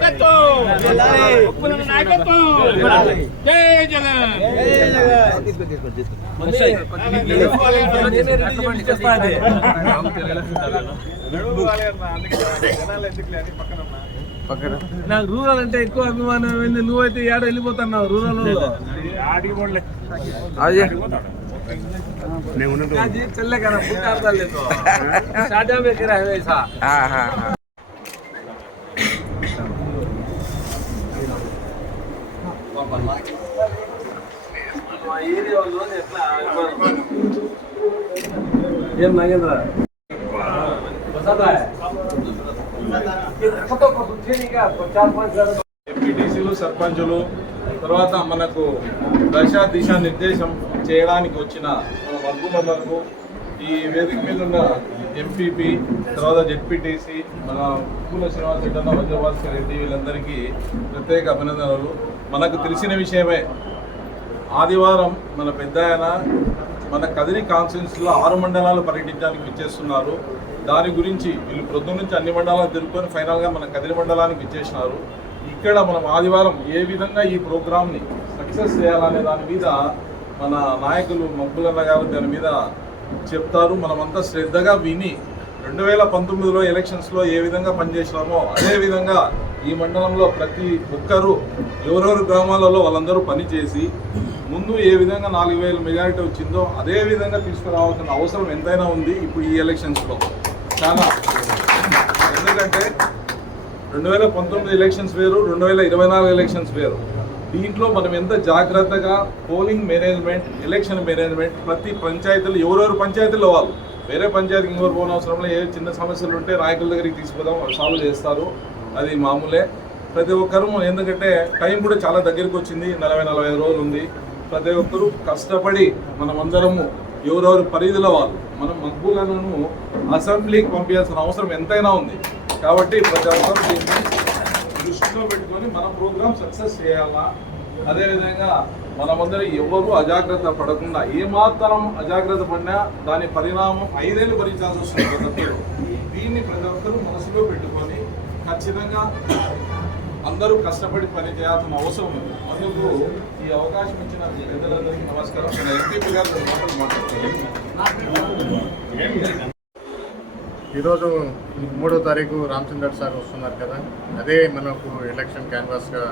నాయకత్వం ఉప్పుల నాయకత్వం జై జగన్ నాకు రూరల్ అంటే ఎక్కువ అభిమానం ఏంది నువ్వైతే ఏడ వెళ్ళిపోతున్నావు రూరల్ అది చెల్లె కదా పుట్టారు లేదు ఏం నాగేంద్ర ఎంపీటీసీలు సర్పంచులు తర్వాత మనకు దశ దిశ నిర్దేశం చేయడానికి వచ్చిన మన మగ్గుమలకు ఈ వేదిక మీద ఉన్న ఎంపీపీ తర్వాత జెడ్పీటీసీ మన పూల శ్రీనివాస రెడ్డి అన్న వజ్రభాస్కర్ రెడ్డి వీళ్ళందరికీ ప్రత్యేక అభినందనలు. మనకు తెలిసిన విషయమే ఆదివారం మన పెద్ద మన కదిరి కాన్స్టిట్యూన్సీలో ఆరు మండలాలు పర్యటించడానికి విచ్చేస్తున్నారు. దాని గురించి వీళ్ళు ప్రొద్దు నుంచి అన్ని మండలాలు తిరుక్కొని ఫైనల్గా మన కదిరి మండలానికి విచ్చేసినారు. ఇక్కడ మనం ఆదివారం ఏ విధంగా ఈ ప్రోగ్రామ్ని సక్సెస్ చేయాలనే దాని మీద మన నాయకులు మబ్బులన్న గారు దాని మీద చెప్తారు. మనమంతా శ్రద్ధగా విని రెండు వేల పంతొమ్మిదిలో ఎలక్షన్స్లో ఏ విధంగా పనిచేసినామో అదే విధంగా ఈ మండలంలో ప్రతి ఒక్కరూ ఎవరెవరు గ్రామాలలో వాళ్ళందరూ పనిచేసి ముందు ఏ విధంగా నాలుగు వేల మెజారిటీ వచ్చిందో అదే విధంగా తీసుకురావాల్సిన అవసరం ఎంతైనా ఉంది ఇప్పుడు ఈ ఎలక్షన్స్లో. చాలా ఎందుకంటే రెండు వేల పంతొమ్మిది ఎలక్షన్స్ వేరు రెండు వేల ఇరవై నాలుగు ఎలక్షన్స్ వేరు. దీంట్లో మనం ఎంత జాగ్రత్తగా పోలింగ్ మేనేజ్మెంట్ ఎలక్షన్ మేనేజ్మెంట్ ప్రతి పంచాయతీలు ఎవరెవరు పంచాయతీలో వాళ్ళు వేరే పంచాయతీకి ఇంకోరు పోని అవసరంలో ఏ చిన్న సమస్యలు ఉంటే నాయకుల దగ్గరికి తీసుకుపోదాం వాళ్ళు సాల్వ్ చేస్తారు. అది మామూలే. ప్రతి ఒక్కరు ఎందుకంటే టైం కూడా చాలా దగ్గరికి వచ్చింది నలభై నలభై ఐదు రోజులు ఉంది. ప్రతి ఒక్కరూ కష్టపడి మనమందరము ఎవరెవరు పరిధిలో వాళ్ళు మనం మక్బూలను అసెంబ్లీకి పంపించాల్సిన అవసరం ఎంతైనా ఉంది. కాబట్టి ప్రతి ఒక్కరు దీన్ని దృష్టిలో పెట్టుకొని మన ప్రోగ్రామ్ సక్సెస్ చేయాలా? అదేవిధంగా మనమందరం ఎవరూ అజాగ్రత్త పడకుండా ఏమాత్రం అజాగ్రత్త పడినా దాని పరిణామం ఐదేళ్ళు భరించాల్సి వస్తుంది ప్రతి ఒక్కరు. దీన్ని ప్రతి ఒక్కరూ మనసులో పెట్టుకొని ఖచ్చితంగా అందరూ కష్టపడి పని చేయాల్సిన అవసరం ఉంది. అందుకు ఈ అవకాశం ఇచ్చిన పెద్దలందరికీ నమస్కారం. నేను ఎంపీ గారు మాట్లాడుతున్నాను ఈరోజు మూడో తారీఖు రామచంద్ర సార్ వస్తున్నారు కదా అదే మనకు ఎలక్షన్ క్యాన్వాస్గా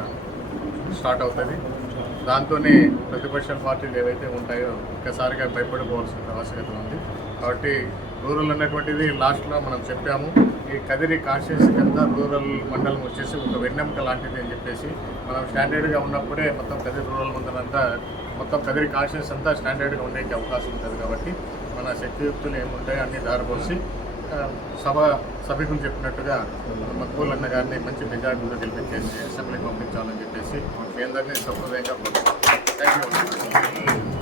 స్టార్ట్ అవుతుంది. దాంతోనే ప్రతిపక్ష పార్టీలు ఏవైతే ఉంటాయో ఒక్కసారిగా భయపడిపోవాల్సిన ఆవశ్యకత ఉంది. కాబట్టి రూరల్ అన్నటువంటిది లాస్ట్లో మనం చెప్పాము ఈ కదిరి కాన్స్టిట్యూన్సీ కింద రూరల్ మండలం వచ్చేసి ఒక వెన్నెముక లాంటిది అని చెప్పేసి మనం స్టాండర్డ్గా ఉన్నప్పుడే మొత్తం కదిరి రూరల్ మండలం అంతా మొత్తం కదిరి కాన్స్టిట్యూన్సీ అంతా స్టాండర్డ్గా ఉండేకి అవకాశం ఉంటుంది కాబట్టి మన శక్తియుక్తులు ఏముంటాయో అన్ని దారిపోసి సభ సభ్యులు చెప్పినట్టుగా మక్బూల్ అన్న గారిని మంచి మెజార్టీతో గెలిపించేసి అసెంబ్లీకి పంపించాలని చెప్పేసి మీ అందరినీ సహృదయంగా థ్యాంక్ యూ